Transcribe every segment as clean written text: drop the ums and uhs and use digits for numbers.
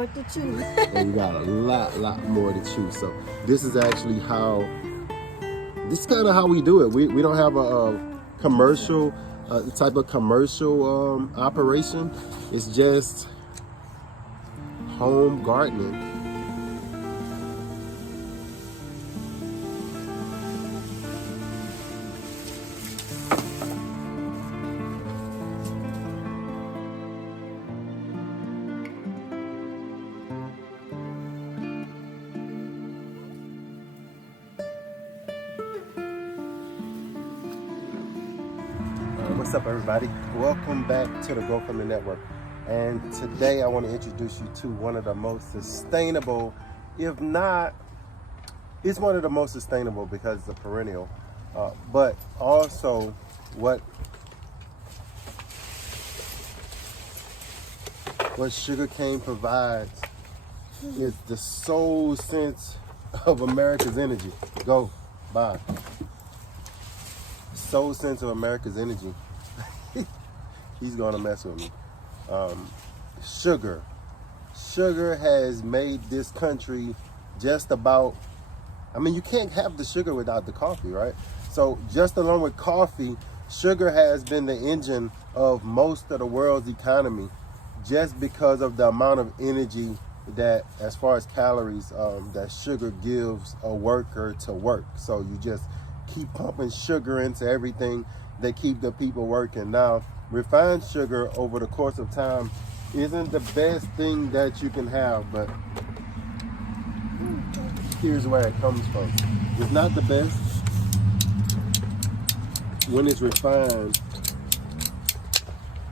more to chew. And you got a lot more to chew. So this is actually this is kind of how we do it. We don't have a commercial, type of commercial operation. It's just home gardening. What's up, everybody? Welcome back to the Grow From the Network. And today I want to introduce you to one of the most sustainable, if not, it's one of the most sustainable because it's a perennial, but also what sugarcane provides is the soul sense of America's energy. Go, bye. Soul sense of America's energy. He's gonna mess with me. Sugar has made this country just about, I mean, you can't have the sugar without the coffee, right? So just along with coffee, sugar has been the engine of most of the world's economy, just because of the amount of energy that, as far as calories, that sugar gives a worker to work. So you just keep pumping sugar into everything that keep the people working. Now, refined sugar over the course of time isn't the best thing that you can have, but here's where it comes from. It's not the best when it's refined,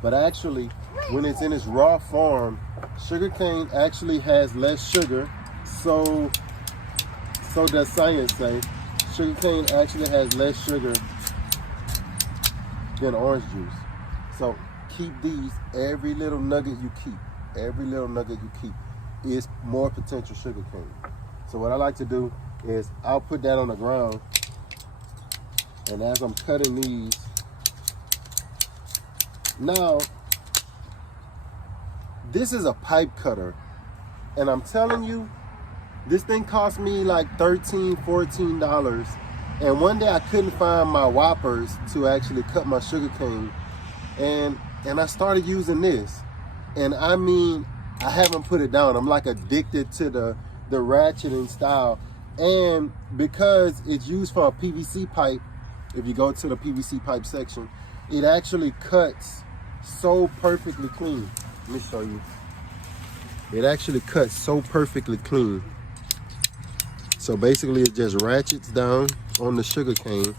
but actually when it's in its raw form, sugarcane actually has less sugar. So does science say. Sugarcane actually has less sugar than orange juice. So keep these, every little nugget you keep is more potential sugarcane. So what I like to do is I'll put that on the ground, and as I'm cutting these, now this is a pipe cutter, and I'm telling you, this thing cost me like $13, $14. And one day I couldn't find my whoppers to actually cut my sugarcane. And I started using this. And I mean, I haven't put it down. I'm like addicted to the ratcheting style. And because it's used for a PVC pipe, if you go to the PVC pipe section, it actually cuts so perfectly clean. Let me show you. It actually cuts so perfectly clean. So basically it just ratchets down on the sugar cane.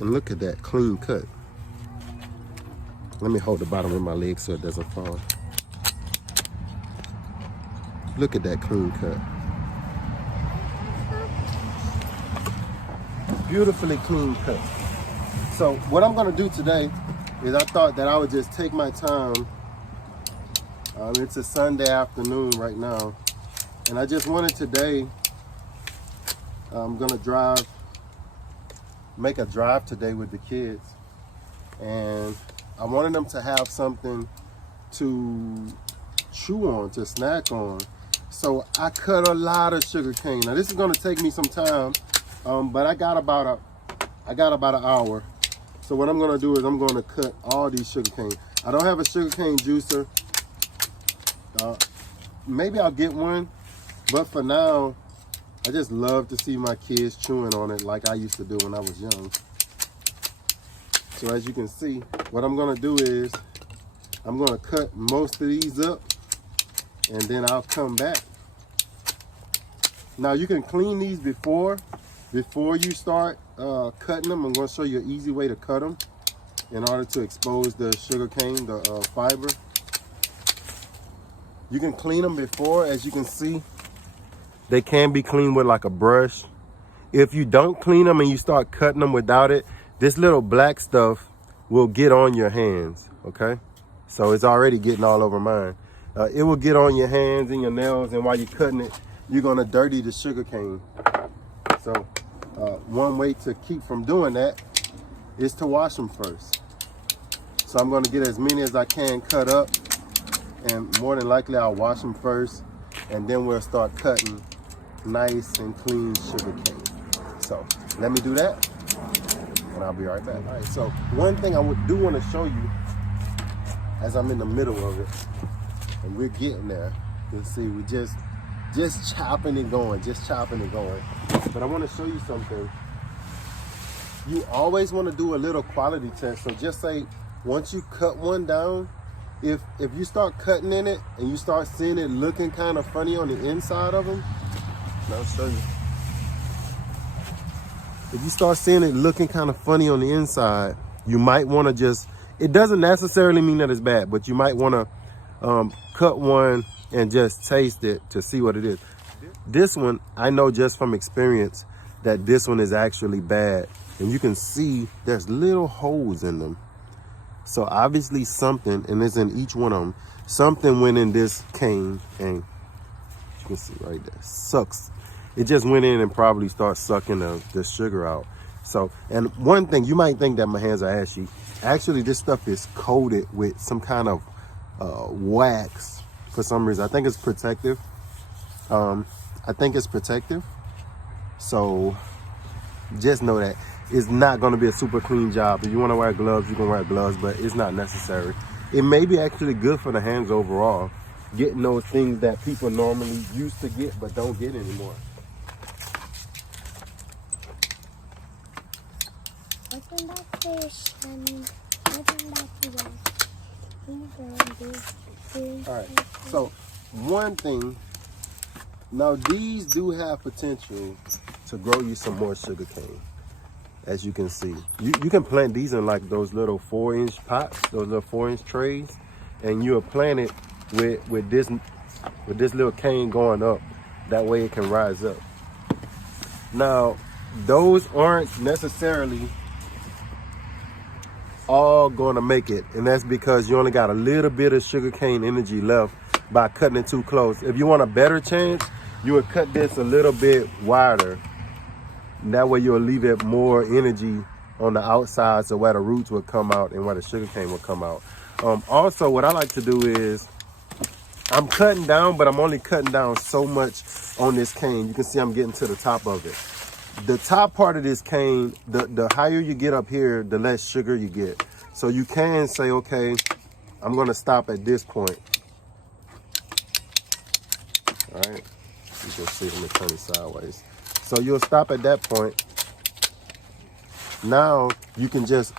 And look at that clean cut. Let me hold the bottom with my leg so it doesn't fall. Look at that clean cut. Beautifully clean cut. So what I'm gonna do today is I thought that I would just take my time. It's a Sunday afternoon right now. And I just wanted today, I'm gonna make a drive today with the kids. And I wanted them to have something to chew on, to snack on. So I cut a lot of sugar cane. Now this is gonna take me some time, but I got about an hour. So what I'm gonna do is I'm gonna cut all these sugar cane. I don't have a sugar cane juicer. Maybe I'll get one. But for now, I just love to see my kids chewing on it like I used to do when I was young. So as you can see, what I'm gonna do is I'm gonna cut most of these up, and then I'll come back. Now you can clean these before you start cutting them. I'm gonna show you an easy way to cut them in order to expose the sugar cane, the fiber. You can clean them before, as you can see. They can be cleaned with like a brush. If you don't clean them and you start cutting them without it, this little black stuff will get on your hands, okay? So it's already getting all over mine. It will get on your hands and your nails, and while you're cutting it, you're gonna dirty the sugar cane. So one way to keep from doing that is to wash them first. So I'm gonna get as many as I can cut up, and more than likely I'll wash them first, and then we'll start cutting nice and clean sugar cane. So let me do that, and I'll be right back. All right, so one thing I do want to show you as I'm in the middle of it, and we're getting there. You'll see we just chopping it going, But I want to show you something. You always want to do a little quality test. So just say once you cut one down, if you start cutting in it and you start seeing it looking kind of funny on the inside of them, I'll show you. If you start seeing it looking kind of funny on the inside, you might want to just, it doesn't necessarily mean that it's bad, but you might want to cut one and just taste it to see what it is. This one, I know just from experience that this one is actually bad. And you can see there's little holes in them. So obviously something, and it's in each one of them, something went in this cane, and you can see right there, sucks. It just went in and probably started sucking the sugar out. So, and one thing, you might think that my hands are ashy. Actually, this stuff is coated with some kind of wax for some reason. I think it's protective. So just know that it's not going to be a super clean job. If you want to wear gloves, you can wear gloves, but it's not necessary. It may be actually good for the hands overall, getting those things that people normally used to get but don't get anymore. Open that fish and open that fish. All right, so one thing, now these do have potential to grow you some more sugar cane. As you can see, you can plant these in like those little 4-inch pots, those little 4-inch trays, and you'll plant it with this little cane going up. That way it can rise up. Now, those aren't necessarily all going to make it, and that's because you only got a little bit of sugarcane energy left by cutting it too close. If you want a better chance, you would cut this a little bit wider. And that way you'll leave it more energy on the outside, so where the roots would come out and where the sugarcane would come out. Also, what I like to do is I'm cutting down, but I'm only cutting down so much on this cane. You can see I'm getting to the top of it. The top part of this cane, the higher you get up here, the less sugar you get. So you can say, okay, I'm going to stop at this point. All right, you can see them turning sideways. So you'll stop at that point. Now you can just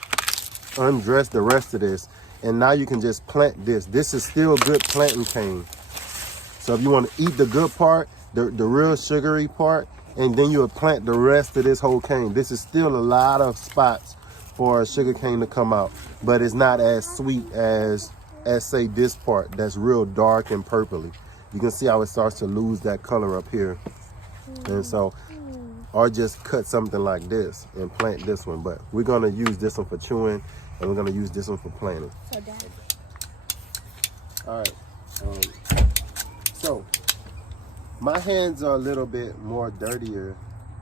undress the rest of this, and now you can just plant this. This is still good planting cane. So if you want to eat the good part, the real sugary part, and then you'll plant the rest of this whole cane. This is still a lot of spots for a sugar cane to come out, but it's not as sweet as say this part that's real dark and purpley. You can see how it starts to lose that color up here. And so, or just cut something like this and plant this one. But we're gonna use this one for chewing, and we're gonna use this one for planting. So Dad. All right. So my hands are a little bit more dirtier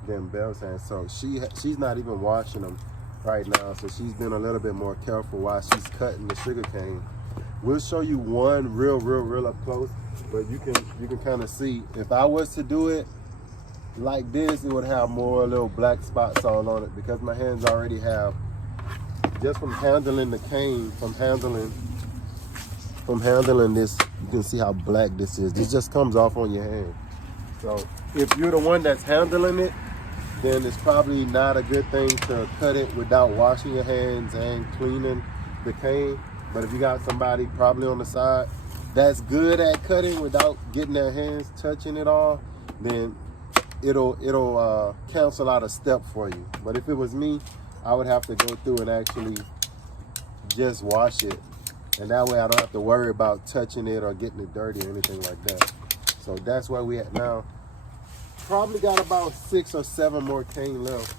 than Belle's hands, so she's not even washing them right now. So she's been a little bit more careful while she's cutting the sugar cane. We'll show you one real up close, but you can kind of see. If I was to do it like this, it would have more little black spots all on it, because my hands already have, just from handling the cane, from handling this, you can see how black this is. This just comes off on your hand. So if you're the one that's handling it, then it's probably not a good thing to cut it without washing your hands and cleaning the cane. But if you got somebody probably on the side that's good at cutting without getting their hands touching it all, then it'll cancel out a step for you. But if it was me, I would have to go through and actually just wash it, and that way I don't have to worry about touching it or getting it dirty or anything like that. So that's where we at now. Probably got about 6 or 7 more cane left.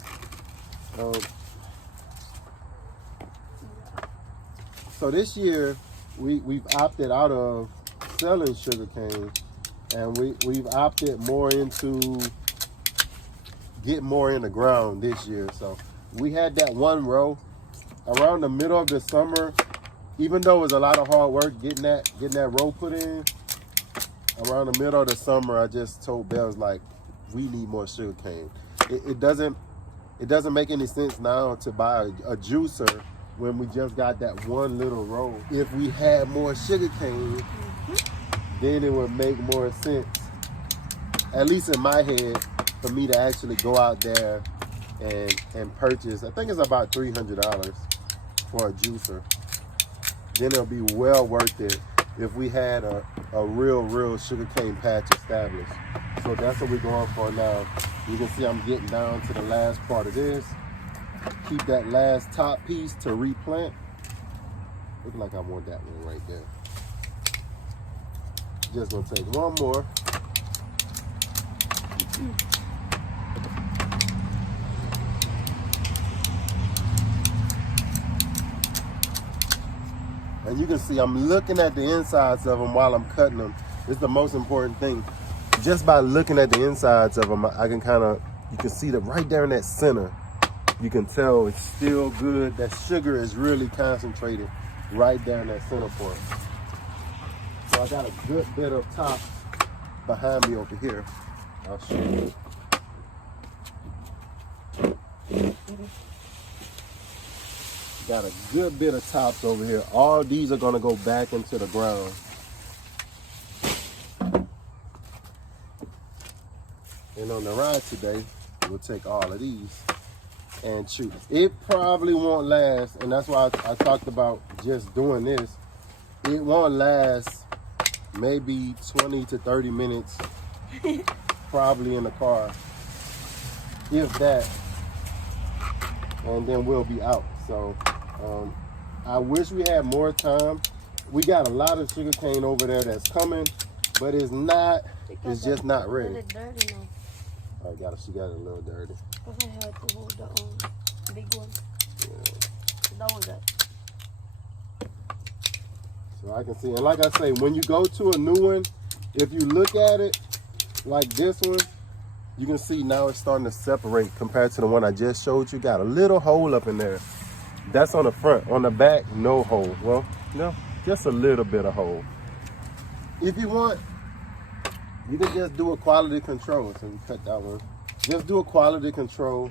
So this year we've opted out of selling sugar cane, and we've opted more into get more in the ground this year. So we had that one row around the middle of the summer. even though it was a lot of hard work getting that row put in, around the middle of the summer, I just told Bells, like, we need more sugarcane. It doesn't make any sense now to buy a juicer when we just got that one little row. If we had more sugarcane, then it would make more sense, at least in my head, for me to actually go out there and purchase. I think it's about $300 for a juicer. Then it'll be well worth it if we had a real sugarcane patch established. So that's what we're going for now. You can see I'm getting down to the last part of this. Keep that last top piece to replant. Looks like I want that one right there. Just gonna take one more. And you can see I'm looking at the insides of them while I'm cutting them. It's the most important thing. Just by looking at the insides of them, I can you can see that right there in that center. You can tell it's still good. That sugar is really concentrated right there in that center point. So I got a good bit of top behind me over here. I'll show you. Got a good bit of tops over here. All these are gonna go back into the ground. And on the ride today, we'll take all of these and chew. It probably won't last, and that's why I talked about just doing this. It won't last maybe 20 to 30 minutes, probably in the car, if that, and then we'll be out. So I wish we had more time. We got a lot of sugarcane over there that's coming, but it's just not ready. Dirty now. She got it a little dirty. Because I had to hold the big one. Yeah. That was it. So I can see, and like I say, when you go to a new one, if you look at it like this one, you can see now it's starting to separate compared to the one I just showed you. Got a little hole up in there. That's on the front. On the back, no hole. Well, no, just a little bit of hole. If you want, you can just do a quality control. So you cut that one. Just do a quality control.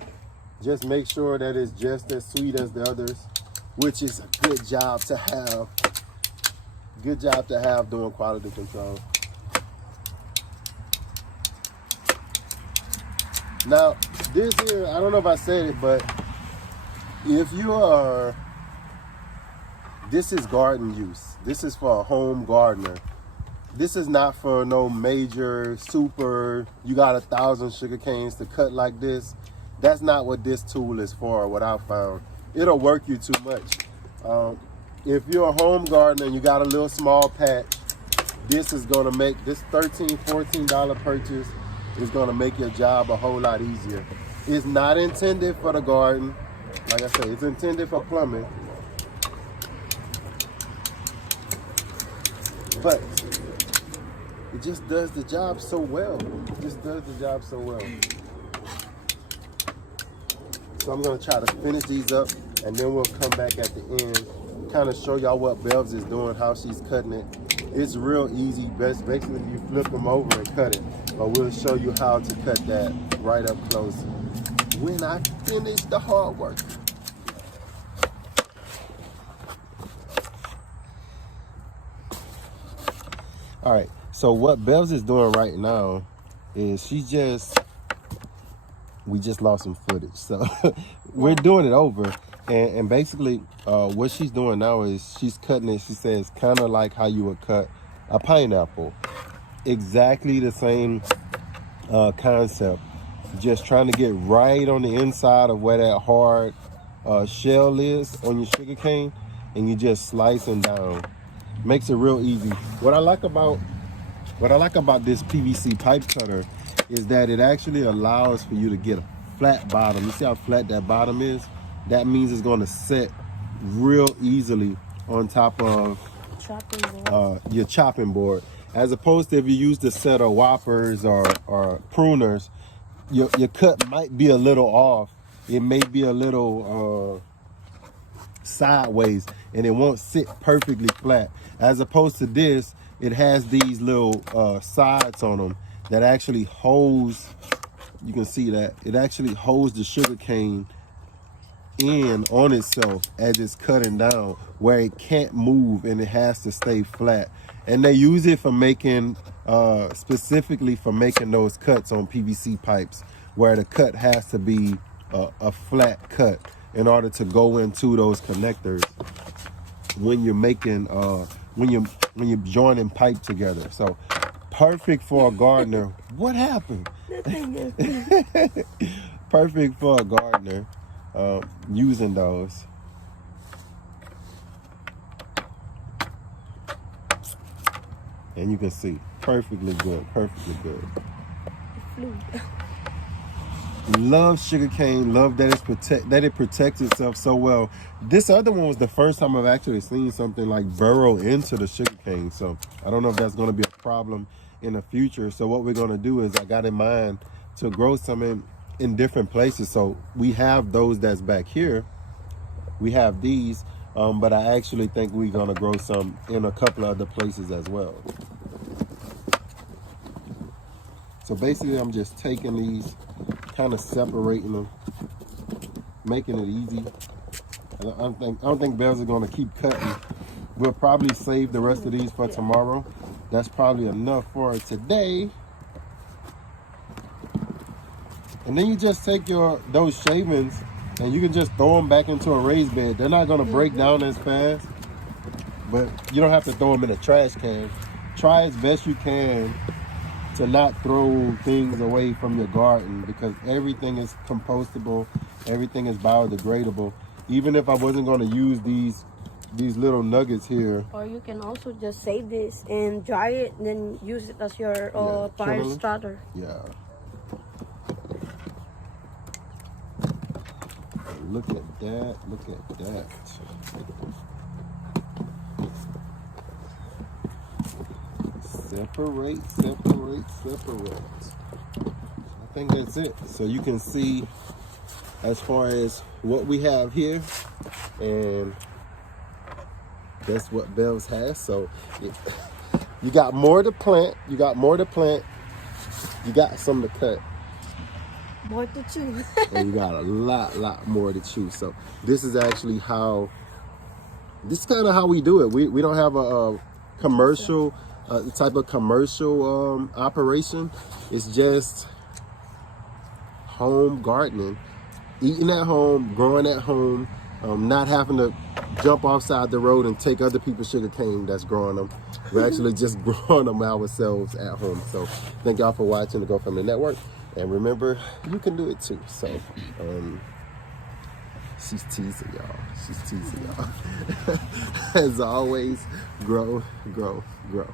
Just make sure that it's just as sweet as the others, which is a good job to have. Good job to have doing quality control. Now, this here, I don't know if I said it, but if you are, this is garden use. This is for a home gardener. This is not for no major, super, you got 1,000 sugar canes to cut like this. That's not what this tool is for, what I found. It'll work you too much. If you're a home gardener and you got a little small patch, this is gonna make, this $13, $14 purchase is gonna make your job a whole lot easier. It's not intended for the garden. Like I say, it's intended for plumbing. But it just does the job so well. It just does the job so well. So I'm gonna try to finish these up and then we'll come back at the end, kind of show y'all what Bells is doing, how she's cutting it. It's real easy. Basically, you flip them over and cut it. But we'll show you how to cut that right up close when I finish the hard work. All right, so what Bells is doing right now is we just lost some footage. So we're doing it over. And basically what she's doing now is she's cutting it, she says, kind of like how you would cut a pineapple. Exactly the same concept. Just trying to get right on the inside of where that hard shell is on your sugar cane, and you just slicing down. Makes it real easy. What I like about this PVC pipe cutter is that it actually allows for you to get a flat bottom. You see how flat that bottom is? That means it's going to set real easily on top of your chopping board. As opposed to if you use the set of whoppers or pruners, your cut might be a little off. It may be a little sideways. and it won't sit perfectly flat. As opposed to this, it has these little sides on them that actually holds, you can see that, it actually holds the sugar cane in on itself as it's cutting down, where it can't move and it has to stay flat. And they use it for making, specifically for making those cuts on PVC pipes, where the cut has to be a flat cut in order to go into those connectors when you're making, when you're joining pipe together. So perfect for a gardener. What happened? Perfect for a gardener. Using those. And you can see, perfectly good, perfectly good. Love sugarcane, love that it protects itself so well. This other one was the first time I've actually seen something like burrow into the sugarcane. So I don't know if that's gonna be a problem in the future. So what we're gonna do is, I got in mind to grow some in different places. So we have those that's back here. We have these, but I actually think we're gonna grow some in a couple of other places as well. So basically I'm just taking these, kind of separating them, making it easy. I don't think Bells are gonna keep cutting. We'll probably save the rest of these for tomorrow. That's probably enough for today. And then you just take those shavings and you can just throw them back into a raised bed. They're not gonna break down as fast, but you don't have to throw them in a trash can. Try as best you can to not throw things away from your garden, because everything is compostable, everything is biodegradable. Even if I wasn't gonna use these little nuggets here. Or you can also just save this and dry it and then use it as your fire starter. Yeah. Look at that, look at that. Separate, separate, separate. I think that's it. So you can see as far as what we have here, and that's what Bells has. So you got more to plant, you got more to plant, you got some to cut. More to chew. And you got a lot more to chew. So this is actually how, this is kind of how we do it. We don't have a commercial, type of commercial operation. It's just home gardening, eating at home, growing at home, not having to jump offside the road and take other people's sugar cane that's growing them. We're actually just growing them ourselves at home. So thank y'all for watching the Go Family Network. And remember, you can do it too. So, she's teasing y'all. She's teasing y'all. As always, grow, grow, grow.